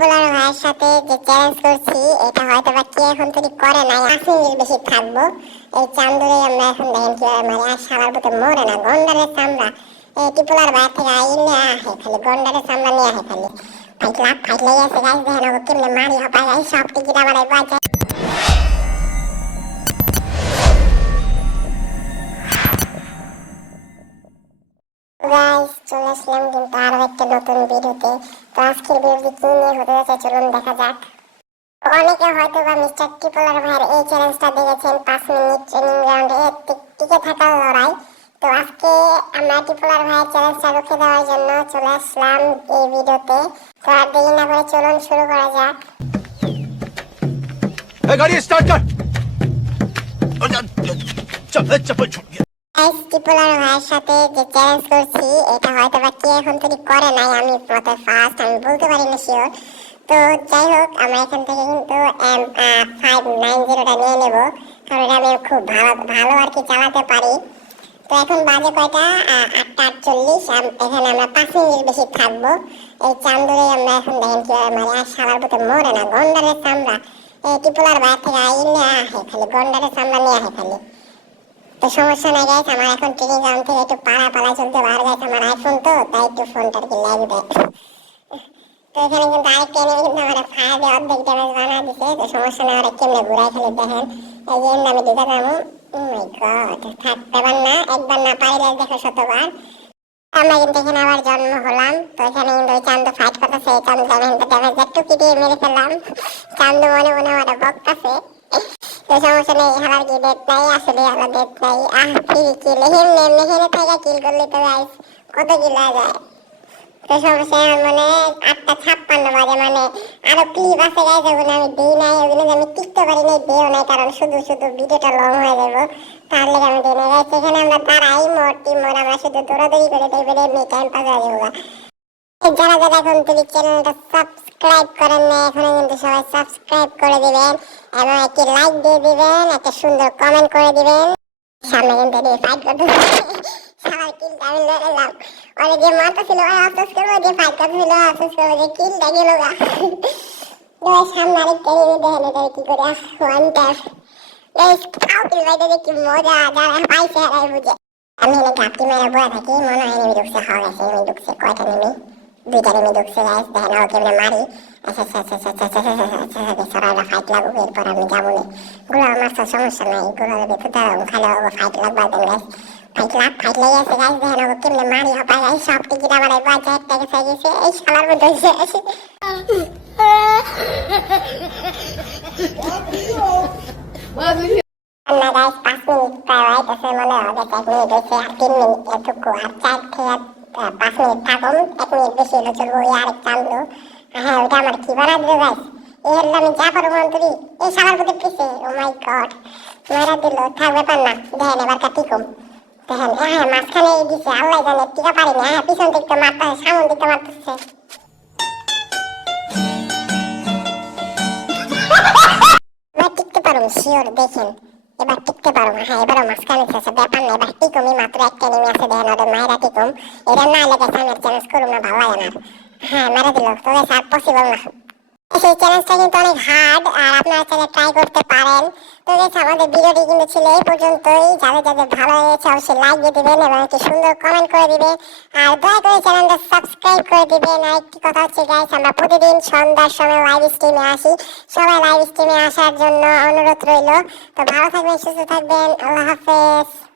টিপুলার ভাইয়ের সাথে যে চ্যালেঞ্জ করছি, এটা হয়তো বা কে এখন তৈরি করে নাই? পাঁচ বেশি থাকব। এই চান্দুরে আমরা এখন দেখেন কীভাবে মারি আর সালার প্রতি মরে না, গন্ডারের চামড়া। এই টিপুলার ভাইয়ের থেকে আই নিয়ে আসে খালি গন্ডারের চামড়া নিয়ে আসে খালি। ফাইট লাভ ফাইট লেগে আছে গাছ দেখেন ওকে কেমনে মারি, হপাই গাছ সব টিকিট আমার এই গাইস চলে আসলাম কিন্তু আরও একটা নতুন ভিডিওতে তো আজকের ভিডিওটি কী নিয়ে হতে যাচ্ছে চলুন দেখা যাক অনেকে হয়তো বা মিস্টার ট্রিপলার ভাইয়ের এই চ্যালেঞ্জটা দেখেছেন পাঁচ মিনিট ট্রেনিং গ্রাউন্ডে টিকে থাকার লড়াই তো আজকে আমরা ট্রিপলার ভাইয়ের চ্যালেঞ্জটা রুখে দেওয়ার জন্য চলে আসলাম এই ভিডিওতে তো আর দেরি না করে চলুন শুরু করা যাক গাড়ি স্টার্ট কর চপ্পল ছুট পোলার ভাইয়ের সাথে যে চ্যালেঞ্জ করছি, এটা হয়তো বা কে এখন তৈরি করে নাই, আমি মতো ফার্স্ট আমি বলতে পারি না শিওর তো যাই হোক, আমরা এখান থেকে কিন্তু ফাইভ নাইন জিরোটা নিয়ে নেব, কারণ এটা আমি খুব ভালো ভালো আর কি চালাতে পারি। তো এখন বাজে কয়টা? আটটা আটচল্লিশ এখানে আমরা পাঁচ মিনিট বেশি থাকব। এই চান্দরে আমরা এখন দেখেন কি মানে আর সারার পথে মরে না, গন্ডারের চামড়া। এই টিপুলার বাইরে থেকে আইলে, আহে খালি গন্ডারের চামড়া নিয়ে আহে খালি। তো সমস্যা নাই গাইস আমার এখন গ্রাউন্ড থেকে একটু পালা পালা চলতে পারে গাইস আমার আইফোন তো, তাই একটু ফোনটা কি লাগবে তো এখানে কিন্তু আরেকটা এনিমি কিন্তু আমার ফায়ার দিয়ে অর্ধেক ড্যামেজ বানা দিছে, তো সমস্যা নাই, ওরা কেমনে ঘুরাই খালি দেখেন। এই যে আমি দিতে যাব গড থাকতে পার না, একবার না পারিলে দেখো শতবার। আমরা কিন্তু এখানে আবার জন্ম হলাম, তো এখানে কিন্তু ওই চান্দু ফাইট করতেছে, এই চান্দু ড্যামেজ ড্যামেজ একটু কি দিয়ে মেরে ফেললাম। চান্দু মনে মনে আমার বকতেছে। তো সমস্যা নেই, হালার কি ডেট নাই, আসলে হালার ডেট নাই। আহ, ফ্রি কিল এমনি হেনে থাকা কিল করলে তো গাইস কত কিল যায়? তো সমস্যা মানে মানে এখানে যারা যারা এখন তুমি চ্যানেলটা সাবস্ক্রাইব করেন না, এখনও কিন্তু সবাই সাবস্ক্রাইব করে দিবেন এবং একটি লাইক দিয়ে দিবেন, একটা সুন্দর কমেন্ট করে দিবেন। সামনে কিন্তু এদিকে ফাইট করতে সবার কিলটা আমি লড়ে এলাম ওরে যে ছিল, ওই আফসোস করব যে ফাইট আফসোস করব যে কিলটা গেল গা। সামনে আরেকটা দেখেন, এটা কি করে? ওয়ান আমি এনে গাপটি মেরে বয়ে থাকি, মনে হয় এনিমি ঢুকছে কয়টা এনিমি দুইটা এনিমি ঢুকছে গাইস দেখেন ওকে এমনি মারি আচ্ছা আচ্ছা আচ্ছা আচ্ছা আচ্ছা আচ্ছা আচ্ছা আচ্ছা সরাইলা ফাইট লাগুক এরপর আমি যাবগুলো আমার তো ওকে কেমনে মারি আমার মনে হয় আর তিন মিনিট এটুকু আর চার থেকে পাঁচ মিনিট থাকুন, এক মিনিট বেশি হলে চলবো ওই আরেক চান্দু হ্যাঁ ওটা আমার কি বানা দিল গাইস এই হলো আমি জাফর মন্ত্রী এই শালার প্রতি পিছে ও মাই গড মেরা দিল, থাক, ব্যাপার না। দেখেন, এবার কাটিকুম দেখেন হ্যাঁ মাঝখানে দিছে, আল্লাহ জানে, টিকা পারি না। হ্যাঁ পিছন দিকটা মারতেছে সামন দিকটা মারতেছে। এবার টিকতে পারুন শিওর, দেখেন। এবার টিকতে পারুন হ্যাঁ এবারও মাঝখানে আছে ব্যাপার না, এবার টিকুমই মাত্র একটা নেমে আছে দেখেন ওদের মায়েরা টিকুম। এটা না লেগে আমি চ্যালেঞ্জ করুম না, ভালো লাগে না। হ্যাঁ মেরে দিল তো স্যার পসিবল না। সেই চ্যালেঞ্জটা কিন্তু অনেক হার্ড আর আপনারা চাইলে ট্রাই করতে পারেন। তো গেছে আমাদের ভিডিওটি কিন্তু ছিল এই পর্যন্তই। যাদের যাদের ভালো লেগেছে অবশ্যই লাইক দিয়ে দিবেন এবং একটি সুন্দর কমেন্ট করে দিবেন। আর দয়া করে চ্যানেলটা সাবস্ক্রাইব করে দিবেন। আর একটি কথা হচ্ছে গাইস আমরা প্রতিদিন সন্ধ্যার সময় লাইভ স্ট্রিমে আসি। সবাই লাইভ স্ট্রিমে আসার জন্য অনুরোধ রইল। তো ভালো থাকবেন, সুস্থ থাকবেন। আল্লাহ হাফেজ।